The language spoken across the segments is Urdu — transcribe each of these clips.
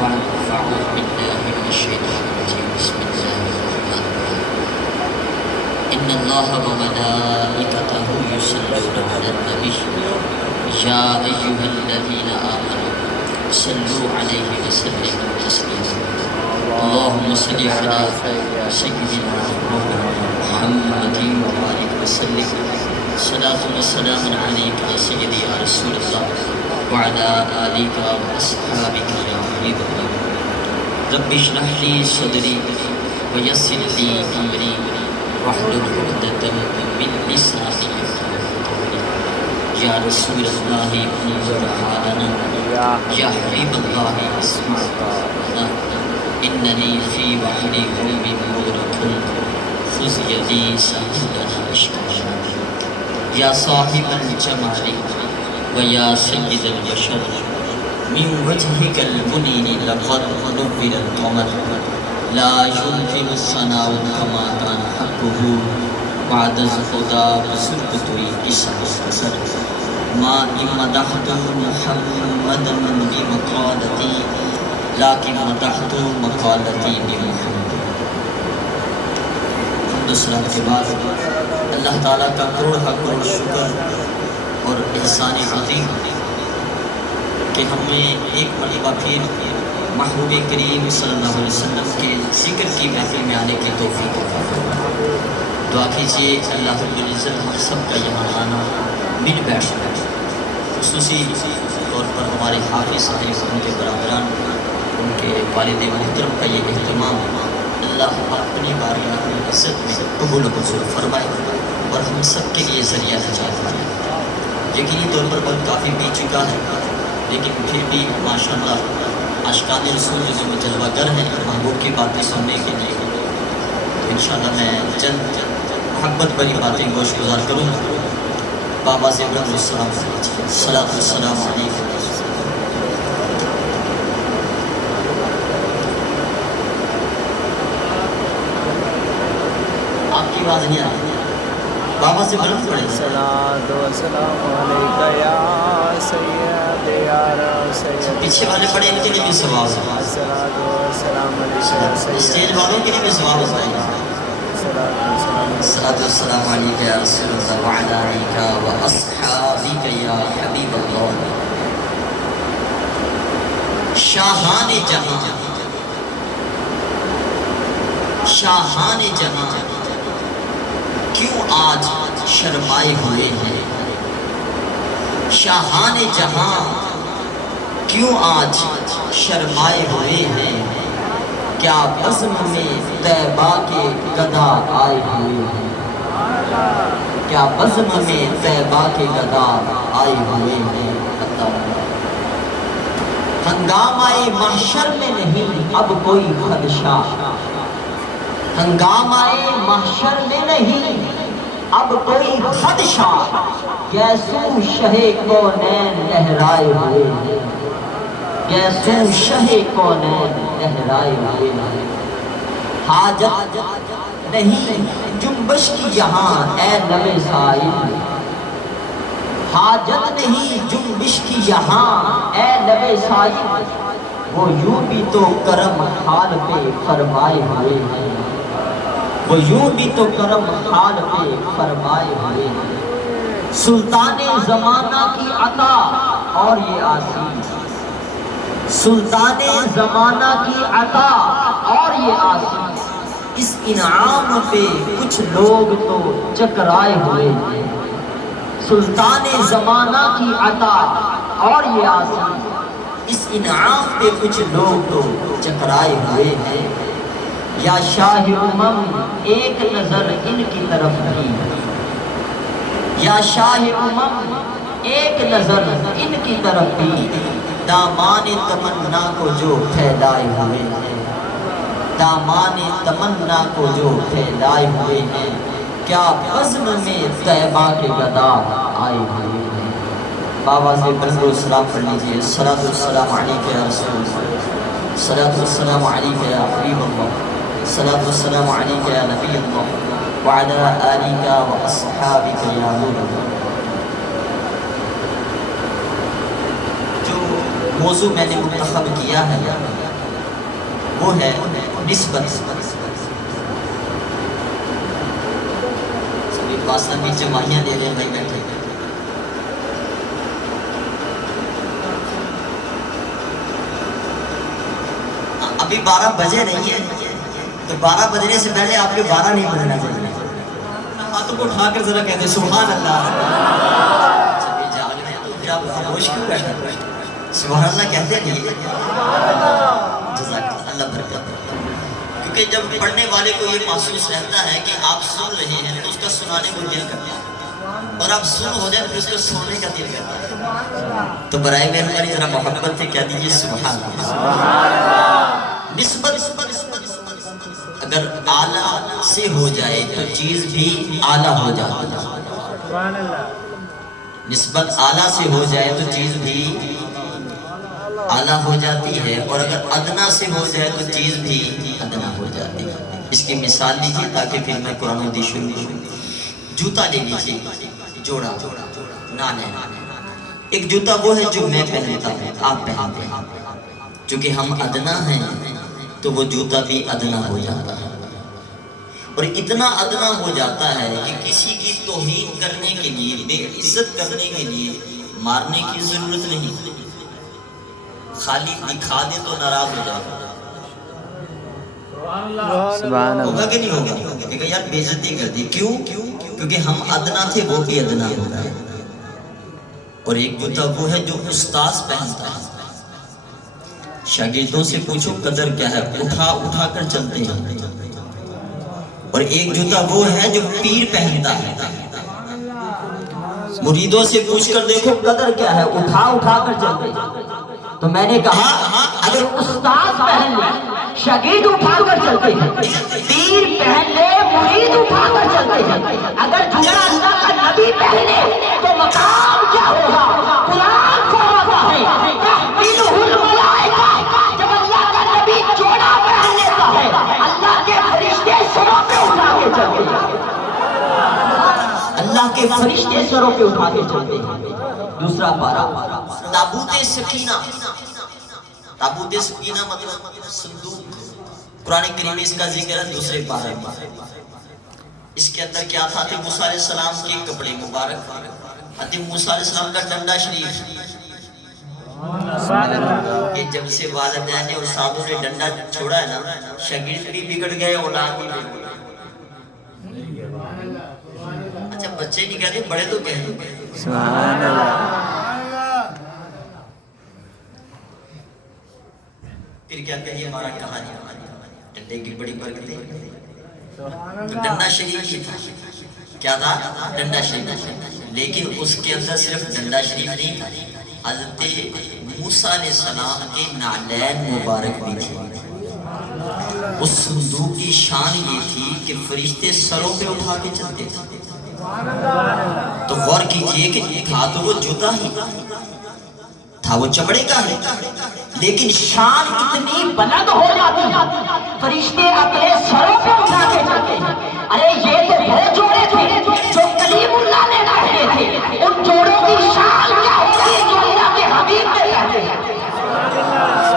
بعد فأعوذ بالله من الشيطان الرجيم بسم الله الرحمن الرحيم إن الله وملائكته يصلون على النبي يا أيها الذين آمنوا صلوا عليه وسلموا تسليما اللهم صل على سيدنا محمد وآله وسلم صلاة وسلام عليك يا سيدي يا رسول الله وعلى آلك وأصحابك يا حبيب الله رب اشرح لي صدري ويسر لي أمري واحلل عقدة من لساني يفقهوا قولي يا رسول الله انظر حالنا يا حبيب الله اسمع قولنا إنني في بحر غم مغرق خذ يدي سهل لنا اشكالنا يا صاحب الجمال ويا سيد البشر من وجهك المنير لقد نور القمر لا يمكن الثناء كما كان حقه بعد الخدا بزرقت الإسر ما إن مدحت محمدا بمقالتي لیکن مدحت مقالتی بمحمد. حمد و صلات کے بعد اللہ تعالیٰ کا کروڑ شکر اور احسان عظیم کہ ہمیں ایک مرتبہ پھر محبوب کریم صلی اللہ علیہ وسلم کے ذکر کی محفل میں آنے کی توفیق عطا فرمائے. دعا کیجیے اللہ رب العزت ہم سب کا یہاں آنا مل بیٹھنا خصوصی طور پر ہمارے حافظ صاحب ان کے برادران ان کے والد محترم کا یہ اہتمام اللہ اپنی بارگاہ اپنی عزت میں قبول و منظور فرمائے اور ہم سب کے لیے ذریعہ نجات بنائے. یقینی طور پر وقت کافی بیت چکا ہے لیکن پھر بھی ماشاءاللہ عاشقان رسول جو جلوہ گر ہیں محبوب کی باتیں سننے کے لیے تو انشاءاللہ میں چند محبت بری باتیں گوش گزار کروں. بابا سے ابراہیم السلام صلاۃ والسلام علیکم. آپ کی آواز نہیں آ رہی بابا سے بلند پڑے. صلاۃ والسلام علیکہ یا سید یا سید. پیچھے والے پڑے ان کے لیے بھی ثواب ہے. صلاۃ والسلام علیکہ یا سید. اسٹیج والوں کے لیے بھی ثواب ہوتا ہے. صلاۃ والسلام علیکہ یا رسول اللہ وعلی آلک واصحابک یا حبیب اللہ. شاہان جہاں شاہان جہاں کیوں آج شرمائے ہوئے ہیں. شاہان جہاں کیوں آج شرمائے ہوئے ہیں. کیا بزم میں طیبہ کے گدا آئے ہوئے ہیں. کیا بزم میں طیبہ کے گدا آئے ہوئے ہیں. ہنگامہ محشر میں نہیں اب کوئی خدشہ. ہنگامہ محشر میں نہیں اب کوئی خدشہ. یسوع شہ کونین لہرائے ہوئے ہیں. یسوع شہ کونین لہرائے ہوئے ہیں. حاجت نہیں جنبش کی یہاں اے لب سائل. حاجت نہیں جنبش کی یہاں اے لب سائل. وہ یوں بھی تو کرم حال پہ فرمائے ہوئے ہیں. وہ یوں بھی تو کرم حال پہ فرمائے ہوئے ہیں. سلطان زمانہ کی عطا اور یہ آسین. سلطان زمانہ کی عطا اور یہ آسین. اس انعام پہ کچھ لوگ تو چکرائے ہوئے ہیں. سلطان زمانہ کی عطا اور یہ آسین. اس انعام پہ کچھ لوگ تو چکرائے ہوئے ہیں. یا شاہ امم ایک نظر ان کی طرف بھی. یا شاہ امم ایک نظر ان کی طرف بھی. دامان تمنا کو جو پھیلائے ہوئے ہیں. دامان تمنا کو جو پھیلائے ہوئے ہیں. کیا بزم میں طیبہ کے گدا آئے ہوئے ہیں. بابا سے بلند و سلام پڑھ لیجیے. صلاۃ والسلام علیکہ یا رسول اللہ. صلاۃ والسلام علیکہ یا حبیب اللہ. صلاۃ والسلام علیکہ یا نبی اللہ وعلی آلک واصحابک یا نور اللہ. جو موضوع میں نے منتخب کیا ہے وہ ہے نسبت. سبھی واسطہ نیچے ماہیاں دے رہے ہیں بھائی بیٹھے. ابھی 12 بجے نہیں ہے تو 12 بجنے سے پہلے آپ کے 12 نہیں بجنا چاہیے. ہاتھوں کو اٹھا کر ذرا کہتے سبحان اللہ. جب یہ جاگ رہے ہیں تو پھر آپ خاموش کیوں بیٹھے ہیں؟ سبحان اللہ کہتے نہیں. جزاک اللہ برکت. کیونکہ جب پڑھنے والے کو یہ محسوس رہتا ہے کہ آپ سن رہے ہیں تو اس کا سنانے کو دل کرتا ہے، اور آپ سن ہو جائے تو اس کو سننے کا دل کرتا ہے. تو برائے مہربانی ذرا محبت سے کہہ دیجیے سبحان اللہ. نسبت اگر اعلیٰ سے ہو جائے تو چیز بھی اعلیٰ ہو جاتی ہے. نسبت اعلیٰ سے ہو جائے تو چیز بھی اعلیٰ ہو جاتی ہے، اور اگر ادنا سے ہو جائے تو چیز بھی ادنا ہو جاتی ہے. اس کی مثال لیجیے تاکہ پھر میں قرآن حدیث شروع کروں. جوتا لے لیجیے، جوڑا نہ لینا. ایک جوتا وہ ہے جو میں پہنتا ہوں، آپ پہنتے ہیں. چونکہ ہم ادنا ہیں تو وہ جوتا بھی ادنا ہو جاتا ہے، اور اتنا ادنا ہو جاتا ہے کہ کسی کی توہین کرنے کے لیے، بے عزت کرنے کے لیے مارنے کی ضرورت نہیں. خالی دکھا دے تو ناراض ہو جاتا ہے. ہوگا کہ نہیں ہوگا؟ کہ یار بے عزتی کر دی. کیوں؟ کیونکہ ہم ادنا تھے، وہ بھی ادنا ہوتا ہے. اور ایک جوتا وہ ہے جو استاذ پہنتا ہے. شاگردوں سے پوچھو قدر کیا ہے، اٹھا اٹھا کر چلتے ہیں. اور ایک جوتا وہ ہے جو پیر پہنتا ہے. مریدوں سے پوچھ کر دیکھو قدر کیا ہے، اٹھا اٹھا کر چلتے ہیں. تو میں نے کہا اگر استاذ پہن لے شاگرد اٹھا کر چلتے ہیں، پیر پہن لے مرید اٹھا کر چلتے ہیں. اگر جوڑا اللہ کا نبی پہن لے تو مقام کیا ہوگا؟ قرآن فرماتا ہے تحملہ الملائکہ. جب اللہ کا نبی جوڑا پہن لیتا ہے اللہ کے فرشتے سروں پہ اٹھا کے چلتے ہیں. اللہ کے فرشتے سروں پہ اٹھا کے چلتے ہیں. دوسرا پارا تابوت سکینہ. تابوت سکینہ مطلب صندوق. قرآن کریم میں اس کا ذکر ہے دوسرے پارے میں. اس کے اندر کیا تھا؟ حضرت موسیٰ علیہ السلام کے کپڑے مبارک، حضرت موسیٰ علیہ السلام کا ڈنڈا شریف. کہ جب سے والدین نے اور ساتھوں نے ڈنڈا چھوڑا ہے نا، شاگرد بھی بگڑ گئے، اولاد بھی بگڑ گئے. اچھا بچے نہیں کہتے، بڑے تو کہتے ہیں. سبحان اللہ. پھر کہتے ہیں ہمارا کہانی ڈنڈے کی بڑی برکتیں. تو ڈنڈا شریف ہی تھا. کیا تھا؟ ڈنڈا شریف. لیکن اس کے اندر صرف ڈنڈا شریف نہیں تھا، حضرت موسیٰ علیہ السلام کے نعلین مبارک بھی تھے. اس صندوق کی شان یہ تھی کہ فرشتے سروں پہ اٹھا کے چلتے تھے. تو غور کیجئے کہ تھا تو وہ جوتا ہی تھا، وہ چمڑے کا ہے، لیکن شان اتنی بلند ہو جاتی فرشتے اپنے سروں پہ اٹھا کے چلتے ہیں. ارے یہ تو وہ جوڑے تھے جو کلیم اللہ نے پہنے تھے. ان جوڑوں کی شان کیا ہوتی ہے جو اللہ کے حبیب نے پہنے ہیں.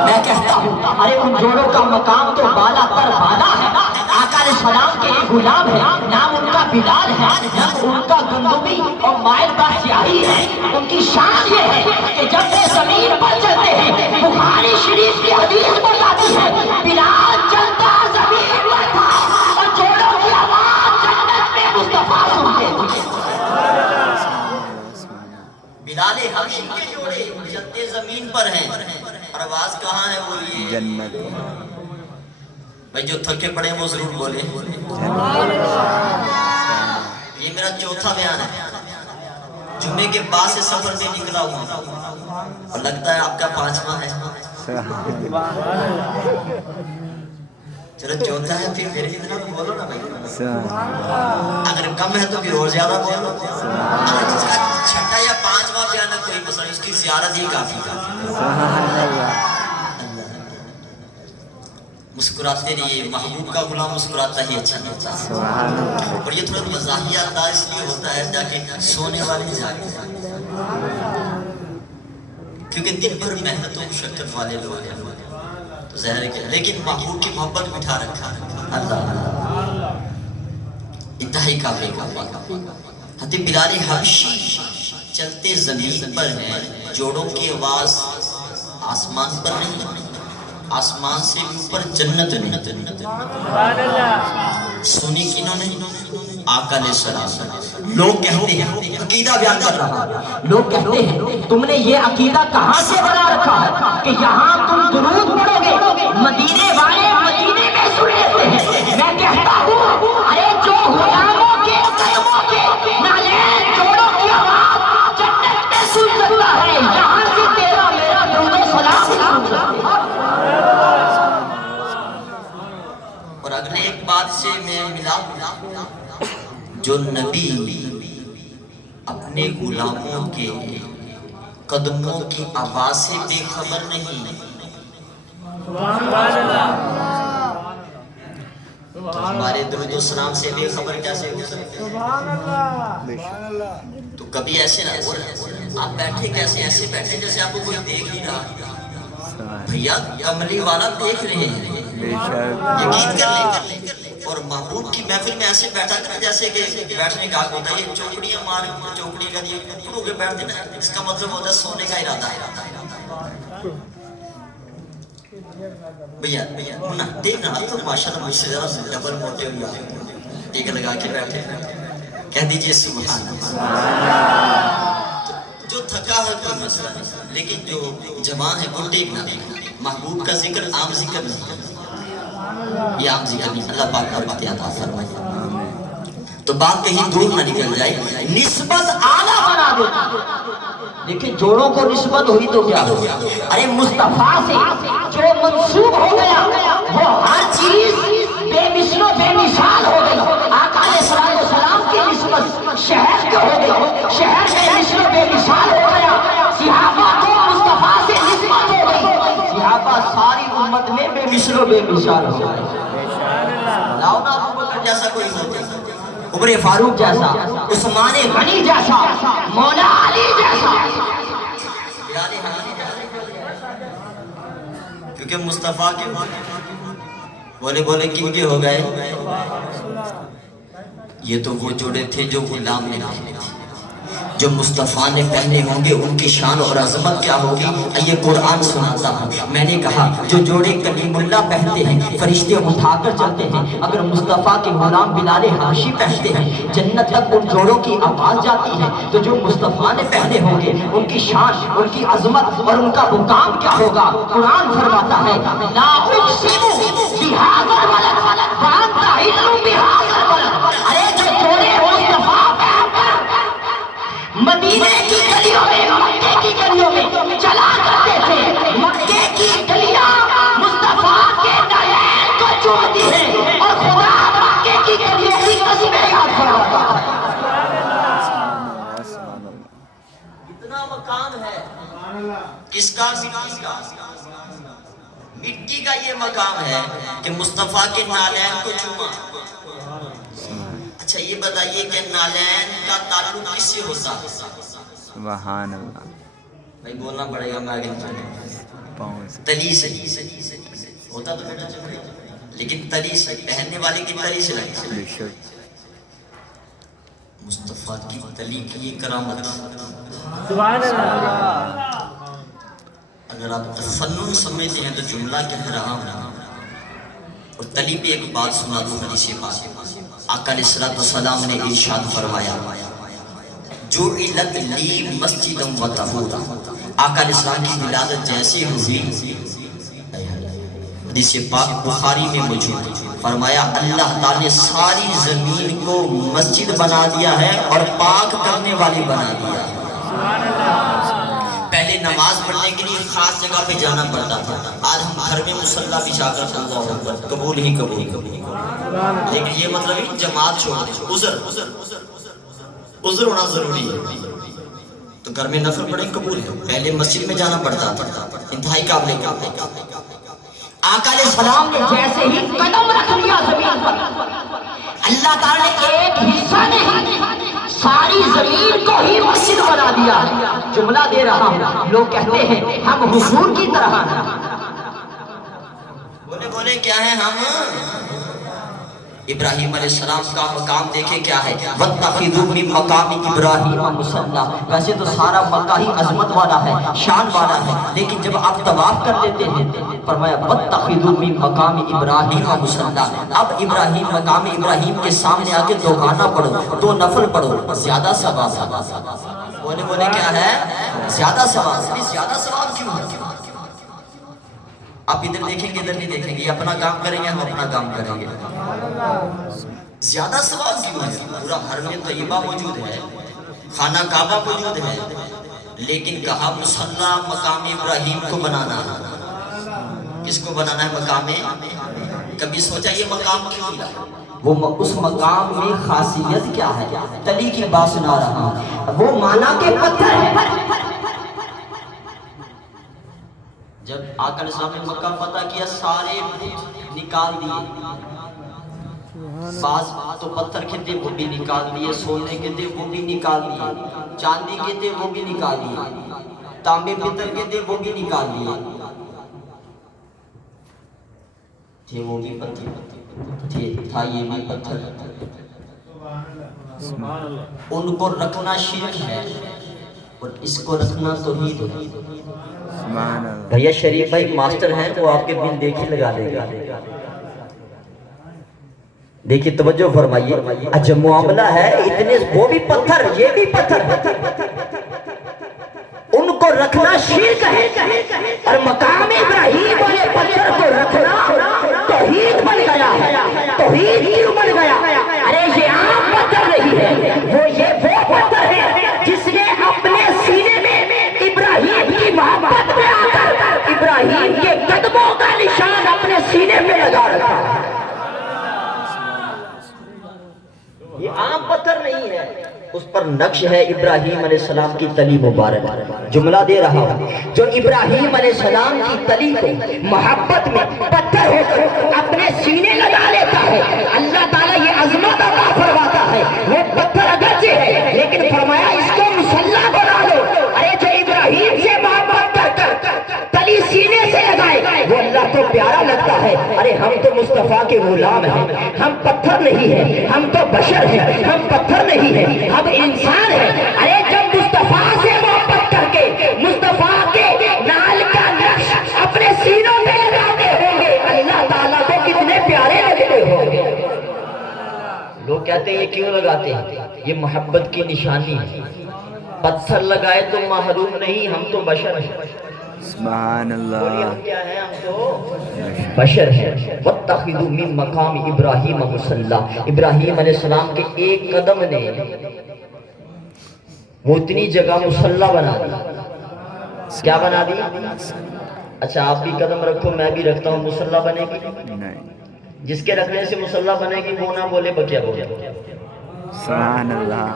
میں کہتا ہوں ارے ان جوڑوں کا مقام تو بالا تر بالا ہے. آقا علیہ السلام کے ایک غلام ہے، نام ان کا بلال ہے، رنگ ان کا گندمی اور مائل کا سیاہی ہے. ان کی شان یہ ہے کہ جب وہ زمین پر چلتے ہیں، بخاری شریف کی حدیث بتاتی ہے بلال چلتا زمین پر تھا اور جوڑوں کی آواز جنت میں مصطفیٰ سنتے تھے. بلال حبشی کے جوڑے چلتے زمین پر ہیں اور آواز کہاں ہے؟ وہ یہ جنت. بھائی جو تھکے پڑے وہ ضرور بولے. یہ میرا چوتھا بیان ہے. جمعے کے بعد سے سفر میں نکلا ہوا اور لگتا ہے آپ کا 5واں ہے. چلو چوتھا ہے پھر میرے اتنا بولو نا بھائی. اگر کم ہے تو پھر اور زیادہ بولو. جس کا 6واں یا 5واں بیان ہے کوئی مسئلہ، اس کی زیارت ہی کافی. مسکراتے رہیے، محبوب کا غلام مسکراتا ہی اچھا ہوتا ہے. اور یہ تھوڑا مزاحیہ انداز اس لیے ہوتا ہے تاکہ سونے والے جاگے، کیونکہ دن بھر محنت و مشقت والے لوگ ہیں. ظاہر ہے لیکن محبوب کی محبت بٹھا رکھا اللہ انتہائی قابل حضرت بلال حبشی چلتے زمین پر ہیں، جوڑوں کی آواز آسمان پر نہیں، آسمان سے اوپر جنت نہیں، سنی کنہوں نے آقا علیہ السلام۔ لوگ کہتے ہیں، عقیدہ بیان کر رہا، لوگ کہتے ہیں تم نے یہ عقیدہ کہاں سے بنا رکھا ہے کہ یہاں تم درود پڑھو گے، مدینے والے مدینے میں سن لیتے ہیں۔ میں کہتا ہوں ارے جو غلاموں کے قدموں کے نالین جوڑوں کی آواز جنت میں سن سکتا ہے، یہاں سے تیرا میرا درود و سلام سن سکتا ہے۔ اور اگلے ایک بات سے میں ملا، جو نبی اپنے غلاموں کے قدموں کی آواز سے بے خبر نہیں، تو ہمارے درود و سلام سے بے خبر کیسے ہو سکتے ہیں؟ تو کبھی ایسے نہ آپ بیٹھے کیسے ایسے بیٹھے جیسے آپ کو کوئی دیکھ ہی رہا، بھیا کملی والا دیکھ رہے ہیں، یقین کر لیں۔ اور محبوب کی محفل میں ایسے بیٹھا کریں جیسے کہ بیٹھنے کا ہوتا ہے، یہ چوکڑیاں مار چوکڑی کا یہ اوپر ہو کے بیٹھ دینا، اس کا مطلب ہوتا ہے سونے کا ارادہ ہے۔ بھیا نہ دیکھنا تو ماشاءاللہ مجھ سے ذرا ڈبل موٹے ہو جائے، ایک لگا کے بیٹھے کہہ دیجئے سبحان اللہ۔ جو تھکا ہے کوئی مسئلہ نہیں، لیکن جو جوان ہے وہ دیکھنا، محبوب کا ذکر عام ذکر نہیں، یہ عام ذکر نہیں، اللہ پاک برکت عطا فرمائے۔ تو بات کہیں دور نہ نکل جائے، نسبت اعلیٰ بنا دیتا۔ دیکھیں جوڑوں کو نسبت ہوئی تو کیا ہو گیا؟ ارے مصطفیٰ سے جو منسوب ہو گیا وہ ہر چیز بے مثل و بے مثال ہو گئی۔ آقا علیہ السلام کی نسبت شہر کے ہو گئی، شہر بے مثل و بے مثال ہو گیا۔ صحابہ کو مصطفیٰ سے نسبت ہو گئی، صحابہ ساری امت میں بے مثل و بے مثال ہو گئے۔ لاؤ نا ابو بکر جیسا کوئی ہوتا، عمر فاروق جیسا، عثمان غنی جیسا، مولا علی جیسا، کیونکہ مصطفیٰ کے بولے کن کے ہو گئے؟ یہ تو وہ جوڑے تھے جو غلام نے پہنے تھے، جو مصطفیٰ نے پہنے ہوں گے ان کی شان اور عظمت کیا ہوگی؟ یہ قرآن سناتا ہوں، میں نے کہا جو جوڑے کلیم اللہ پہنتے ہیں فرشتے اٹھا کر چلتے ہیں، اگر مصطفیٰ کے غلام بلال حبشی پہنتے ہیں جنت تک ان جوڑوں کی آواز جاتی ہے، تو جو مصطفیٰ نے پہنے ہوں گے ان کی شان، ان کی عظمت اور ان کا مقام کیا ہوگا؟ قرآن فرماتا ہے لا اقسم بہذا البلد وانت حل بہذا البلد۔ ارے جو جوڑے مصطفیٰ مدینے کی گلیوں میں، مکے کی گلیوں میں چلا کرتے تھے، مکے کی گلیاں مصطفیٰ کے نالین کو چومتی ہیں، اور خدا مکے کی گلیوں کی قسمیں یاد فرماتا ہے۔ کتنا مقام ہے کس کا؟ مٹی کا، مٹی کا یہ مقام ہے کہ مصطفیٰ کے نالین کو چوما۔ اچھا یہ بتائیے کہ نالین کا تعلق کس سے ہوتا ہے؟ سبحان اللہ، بھائی بولنا پڑے گا، میں آگے نہیں، تلی سے ہوتا تو بیٹا چل رہا، لیکن تلی سے پہننے والے کی تلی سے لگتا ہے۔ مصطفیٰ کی تلی کی یہ کرامت، سبحان اللہ۔ اگر آپ تفنن سمجھتے ہیں تو جملہ کہہ رہا ہوں، اور تلی پہ ایک بات سنا دوں حدیث پاک۔ آقا علیہ السلام نے ارشاد فرمایا جعلت لی مسجدا و طہورا۔ آقا علیہ السلام کی ولادت جیسے ہوئی، حدیث پاک بخاری میں موجود، فرمایا اللہ تعالیٰ نے ساری زمین کو مسجد بنا دیا ہے اور پاک کرنے والی بنا دیا ہے۔ پہلے نماز پڑھنے کے لیے خاص جگہ پہ جانا پڑتا تھا، آج ہم گھر میں مصلی بچھا کر اللہ اکبر قبول ہی قبول، لیکن یہ مطلب ہے جماعت چھوڑ دیں، عذر ہونا ضروری ہے، تو گھر میں نفل پڑھیں قبول ہے، پہلے مسجد میں جانا پڑتا تھا، انتہائی قابل آقا علیہ السلام نے جیسے ہی قدم رکھ دیا زمین پر، اللہ تعالیٰ نے ایک حصہ نہیں ساری زمین کو ہی مسجد بنا دیا۔ جملہ دے رہا ہوں، لوگ کہتے ہیں ہم حضور کی طرح ہیں، بولے کیا ہے ہم؟ ابراہیم علیہ السلام کا مقام دیکھے کیا ہے؟ وَاتَّخِذُوا مِن مَقَامِ إِبْرَاهِيمَ مُصَلًّى. ویسے تو سارا مکہ ہی عظمت والا ہے، شان والا ہے، لیکن جب آپ طواف کر لیتے ہیں فرمایا وَاتَّخِذُوا مِن مَقَامِ إِبْرَاهِيمَ مُصَلًّى. اب ابراہیم مقام ابراہیم کے سامنے آ کے دو گانا پڑھو، دو نفل پڑھو، زیادہ ثواب. بولے کیا ہے؟ زیادہ ثواب. زیادہ ثواب کیوں ہے؟ آپ ادھر دیکھیں گے ادھر نہیں دیکھیں گے، اپنا کام کریں گے ہم اپنا کام کریں گے. زیادہ ثواب کیوں ہے؟ پورا حرم طیبہ موجود ہے، خانہ کعبہ موجود ہے، لیکن کہا مصلی مقام ابراہیم کو بنانا ہے. کس کو بنانا ہے؟ مقام. کبھی سوچا یہ مقام کیوں ملا؟ وہ اس مقام میں خاصیت کیا ہے؟ تلی کی بات سنا رہا ہوں. وہ مانا کے پتھر ہے. جب آقا علیہ السلام نے مکہ فتح کیا سارے بت نکال دیے. بعض تو پتھر کے تھے وہ بھی نکال دیے، سونے کے تھے وہ بھی نکال دیے، چاندی کے تھے وہ بھی نکال دیے، تانبے پتر کے تھے وہ بھی نکال دیے. تھے وہ بھی پتھر تھا یہ بھی پتھر. ان کو رکھنا شرک ہے اور اس کو رکھنا توحید ہے. بھیا شریف بھائی ماسٹر ہیں وہ آپ کے بل دیکھ ہی لگا دے گا. دیکھیے توجہ فرمائیے. اچھا معاملہ ہے اتنے وہ بھی پتھر یہ بھی پتھر، ان کو رکھنا شرک ہے اور مقام ابراہیم والے پتھر کو رکھنا توحید بن گیا ہے. توحید کیوں بن گیا؟ ارے یہ عام پتھر نہیں ہے، وہ پتھر ہے جس نے اپنے سینے میں ابراہیم کی محبت میں آ کر ابراہیم کے قدموں کا نشان اپنے سینے میں لگا رکھا ہے. یہ عام پتھر نہیں ہے، اس پر نقش ہے ابراہیم علیہ السلام کی تلی مبارک. جملہ دے رہا ہوں، جو ابراہیم علیہ السلام کی تلی کو محبت میں پتھر ہو کر اپنے سینے لگا لیتا ہے، اللہ تعالیٰ یہ عظمت عطا فرماتا ہے. وہ پتھر اگرچہ ہے لیکن فرمایا اس کو مصلی بنا لو. ارے جو ابراہیم سے محبت کر کر تلی سینے سے لگائے وہ اللہ کو پیارا لگتا ہے. ارے ہم تو مصطفیٰ کے غلام ہیں، ہم پتھر نہیں ہیں، ہم تو بشر ہیں، ہم پتھر نہیں ہیں، ہم انسان ہیں. ارے جب مصطفیٰ سے محبت کر کے مصطفیٰ کے نال کا نقش اپنے سینوں میں لگاتے ہوں گے اللہ تعالیٰ کو کتنے پیارے لگتے ہوں گے. لوگ کہتے ہیں یہ کیوں لگاتے ہیں؟ یہ محبت کی نشانی ہے. پتھر لگائے تو محروم نہیں، ہم تو بشر ہیں. سبحان اللہ. ہم کیا ہیں؟ ہم تو بشر ہیں. وَاتَّخِذُوا مِن مَقَامِ إِبْرَاهِيمَ مُصَلًّى. ابراہیم علیہ السلام کے ایک قدم نے وہ اتنی جگہ مصلی بنا دی. کیا بنا دی؟ اچھا آپ بھی قدم رکھو میں بھی رکھتا ہوں، مصلی بنے گی؟ نہیں. جس کے رکھنے سے مصلی بنے گی وہ نہ بولے بکیا بولے. سبحان اللہ.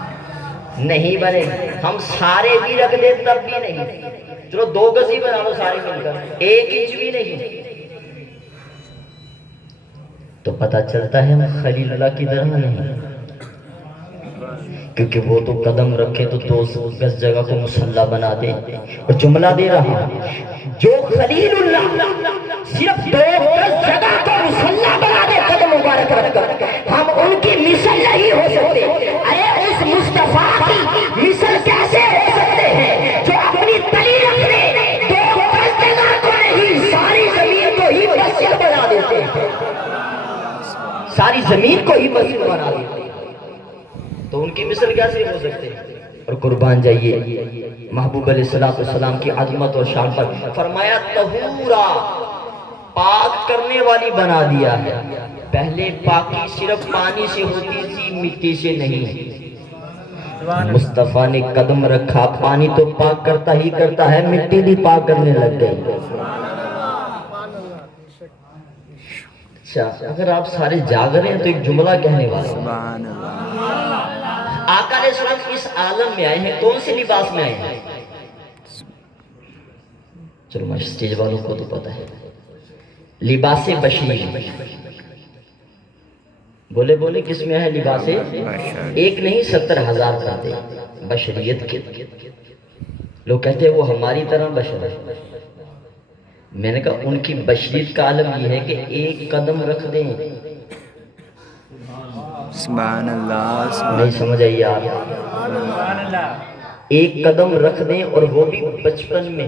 نہیں بنے گی. ہم سارے بھی رکھ دیں تب بھی نہیں. چلو 2 گز ہی بنا لو سارے مل کر، 1 انچ بھی نہیں. تو پتہ چلتا ہے ہم خلیل اللہ کی طرح نہیں، کیونکہ وہ تو قدم رکھے تو 2 گز جگہ کو مصلی بنا دے. اور جملہ دے رہا جو خلیل اللہ صرف 2 گز جگہ کو مصلی بنا دے قدم مبارک رکھ کر، ہم ان کی مثل نہیں ہو سکتے. ارے اس مصطفیٰ کی مثل کیسے ہو سکتے ہیں جو اپنی تلی رکھنے 2 گز جگہ کو نہیں ساری زمین کو ہی مسجد بنا دیتے ہیں، ساری زمین کو ہی مسجد بنا دیتے ہیں. تو ان کی مثل کیسے ہو سکتے ہیں؟ اور قربان جائیے محبوب علیہ السلام کی عظمت اور شان پر فرمایا طہورا، پاک کرنے والی بنا دیا ہے. پہلے پاکی صرف پانی سے ہوتی تھی، مٹی سے نہیں. مصطفیٰ نے قدم رکھا، پانی تو پاک کرتا ہی کرتا ہے، مٹی بھی پاک کرنے لگ گئی. اچھا اگر آپ سارے جاگ رہے ہیں تو ایک جملہ کہنے والا. سبحان اللہ. آقا علیہ السلام اس عالم میں آئے ہیں کون سے لباس میں آئے ہیں؟ چلو میں اسٹیج والوں کو تو پتہ ہے، لباس بشری. بولے بولے کس میں ہے لباس؟ ایک نہیں 70,000 کرتے بشریت کے. لوگ کہتے ہیں وہ ہماری طرح بشر ہے. میں نے کہا ان کی بشریت کا عالم یہ ہے کہ ایک قدم رکھ دیں. سبحان اللہ. نہیں سمجھ آئی آپ؟ ایک قدم رکھ دیں اور وہ بھی بچپن میں.